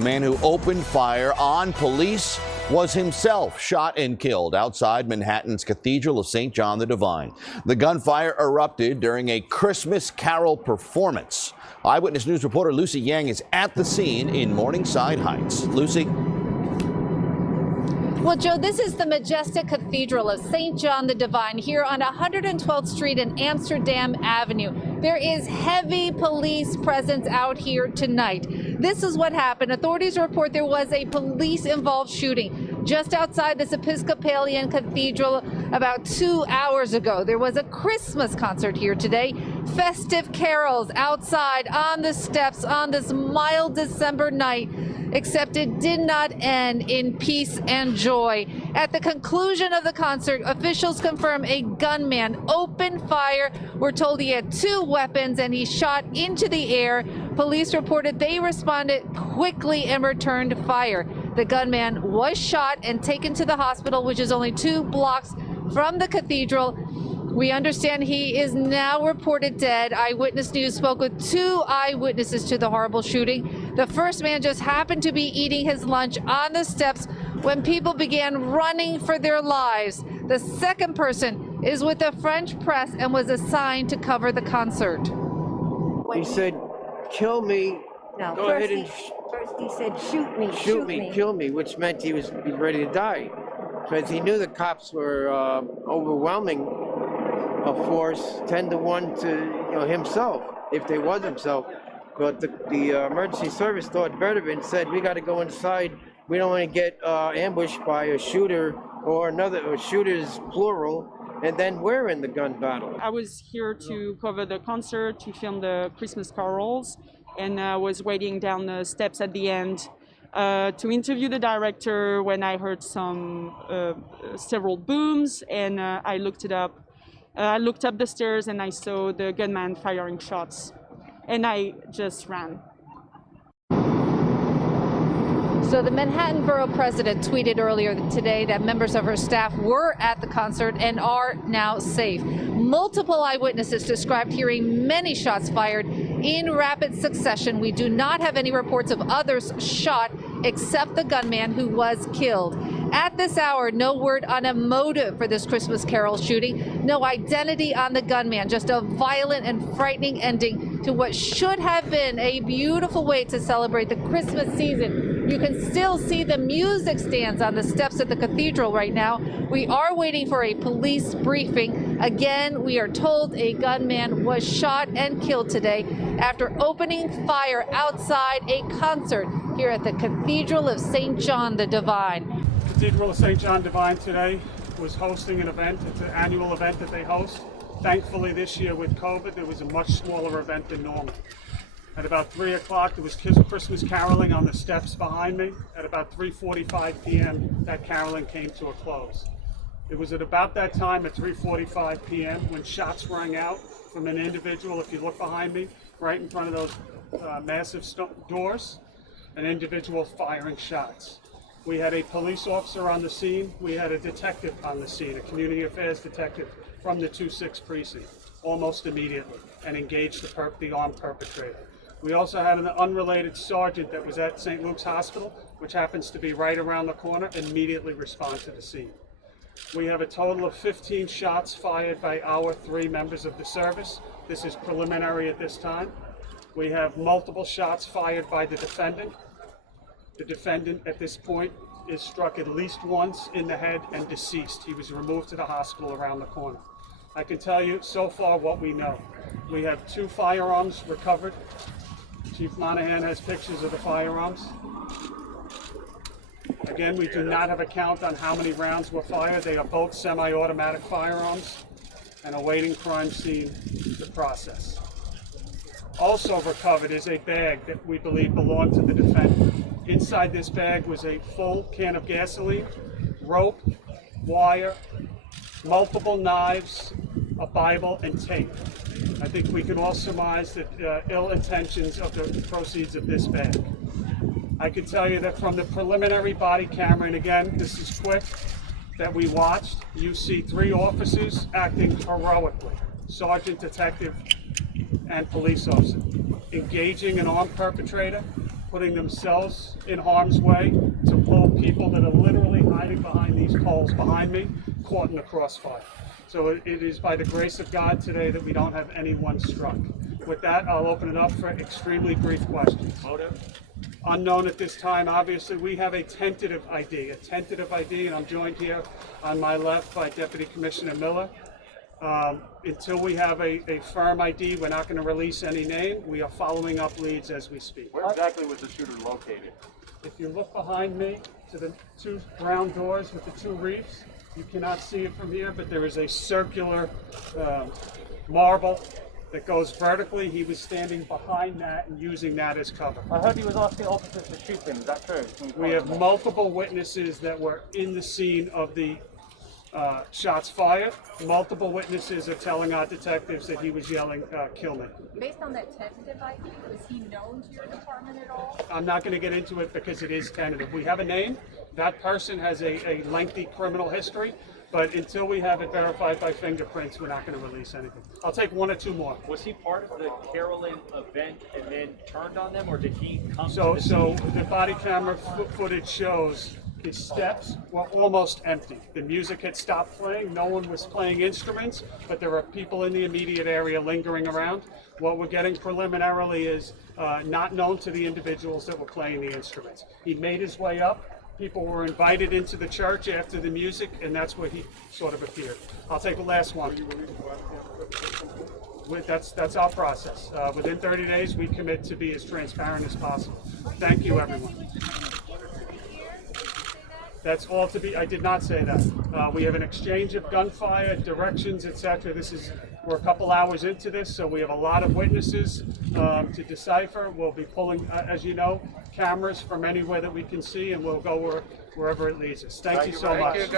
The man who opened fire on police was himself shot and killed outside Manhattan's Cathedral of St. John the Divine. The gunfire erupted during a Christmas carol performance. Eyewitness News reporter Lucy Yang is at the scene in Morningside Heights. Lucy? Well, Joe, this is the majestic Cathedral of St. John the Divine here on 112th Street and Amsterdam Avenue. There is heavy police presence out here tonight. This is what happened. Authorities report there was a police-involved shooting just outside this Episcopalian cathedral about 2 hours ago. There was a Christmas concert here today. Festive carols outside on the steps on this mild December night. Except it did not end in peace and joy. At the conclusion of the concert, officials confirm a gunman opened fire. We're told he had 2 weapons and he shot into the air. Police reported they responded quickly and returned fire. The gunman was shot and taken to the hospital, which is only 2 blocks from the cathedral. We understand he is now reported dead. Eyewitness News spoke with 2 eyewitnesses to the horrible shooting. The first man just happened to be eating his lunch on the steps when people began running for their lives. The second person is with the French press and was assigned to cover the concert. He said, "Kill me." No, Go ahead and first he said, "Shoot me, shoot me, kill me," which meant he was ready to die, because he knew the cops were overwhelming a force 10-to-1 to himself, if they was himself. But the emergency service thought better of it and said, "We got to go inside. We don't want to get ambushed by a shooter or shooters plural, and then we're in the gun battle." I was here to cover the concert, to film the Christmas carols, and I was waiting down the steps at the end to interview the director when I heard several booms, and I looked it up. I looked up the stairs and I saw the gunman firing shots, and I just ran. So the Manhattan Borough President tweeted earlier today that members of her staff were at the concert and are now safe. Multiple eyewitnesses described hearing many shots fired in rapid succession. We do not have any reports of others shot except the gunman who was killed. At this hour, no word on a motive for this Christmas carol shooting, no identity on the gunman, just a violent and frightening ending to what should have been a beautiful way to celebrate the Christmas season. You can still see the music stands on the steps of the cathedral right now. We are waiting for a police briefing. Again, we are told a gunman was shot and killed today after opening fire outside a concert here at the Cathedral of St. John the Divine. Cathedral of St. John Divine today was hosting an event. It's an annual event that they host. Thankfully, this year with COVID, there was a much smaller event than normal. At about 3 o'clock, there was Christmas caroling on the steps behind me. At about 3:45 p.m., that caroling came to a close. It was at about that time, at 3:45 p.m., when shots rang out from an individual, if you look behind me, right in front of those massive doors, an individual firing shots. We had a police officer on the scene. We had a detective on the scene, a community affairs detective from the 2-6 precinct, almost immediately, and engaged the armed perpetrator. We also had an unrelated sergeant that was at St. Luke's Hospital, which happens to be right around the corner, immediately respond to the scene. We have a total of 15 shots fired by our 3 members of the service. This is preliminary at this time. We have multiple shots fired by the defendant. The defendant at this point is struck at least once in the head and deceased. He was removed to the hospital around the corner. I can tell you so far what we know. We have 2 firearms recovered. Chief Monahan has pictures of the firearms. Again, we do not have a count on how many rounds were fired. They are both semi-automatic firearms and awaiting crime scene to process. Also recovered is a bag that we believe belonged to the defendant. Inside this bag was a full can of gasoline, rope, wire, multiple knives, a Bible, and tape. I think we can all surmise that ill intentions of the proceeds of this bag. I can tell you that from the preliminary body camera, and again, this is quick, that we watched, you see 3 officers acting heroically, sergeant, detective, and police officer, engaging an armed perpetrator putting themselves in harm's way to pull people that are literally hiding behind these poles behind me, caught in the crossfire. So it is by the grace of God today that we don't have anyone struck. With that, I'll open it up for extremely brief questions. Motive? Unknown at this time. Obviously, we have a tentative ID, and I'm joined here on my left by Deputy Commissioner Miller. Until we have a firm ID, we're not going to release any name. We are following up leads as we speak. Where exactly was the shooter located? If you look behind me to the two brown doors with the two reefs, you cannot see it from here, but there is a circular marble that goes vertically. He was standing behind that and using that as cover. I heard he was asking officers to shoot him. Is that true? We have multiple witnesses that were in the scene of the shots fired. Multiple witnesses are telling our detectives that he was yelling, "Kill me." Based on that tentative ID, was he known to your department at all? I'm not going to get into it because it is tentative. We have a name. That person has a lengthy criminal history, but until we have it verified by fingerprints, we're not going to release anything. I'll take one or two more. Was he part of the Carolyn event and then turned on them, or did he come So to the scene? the body camera footage shows the steps were almost empty. The music had stopped playing. No one was playing instruments, but there were people in the immediate area lingering around. What we're getting preliminarily is not known to the individuals that were playing the instruments. He made his way up. People were invited into the church after the music, and that's where he sort of appeared. I'll take the last one. That's our process. Within 30 days, we commit to be as transparent as possible. Thank you, everyone. That's all to be. I did not say that. We have an exchange of gunfire, directions, etc. We're a couple hours into this, so we have a lot of witnesses to decipher. We'll be pulling, as you know, cameras from anywhere that we can see, and we'll go wherever it leads us. Thank you so much.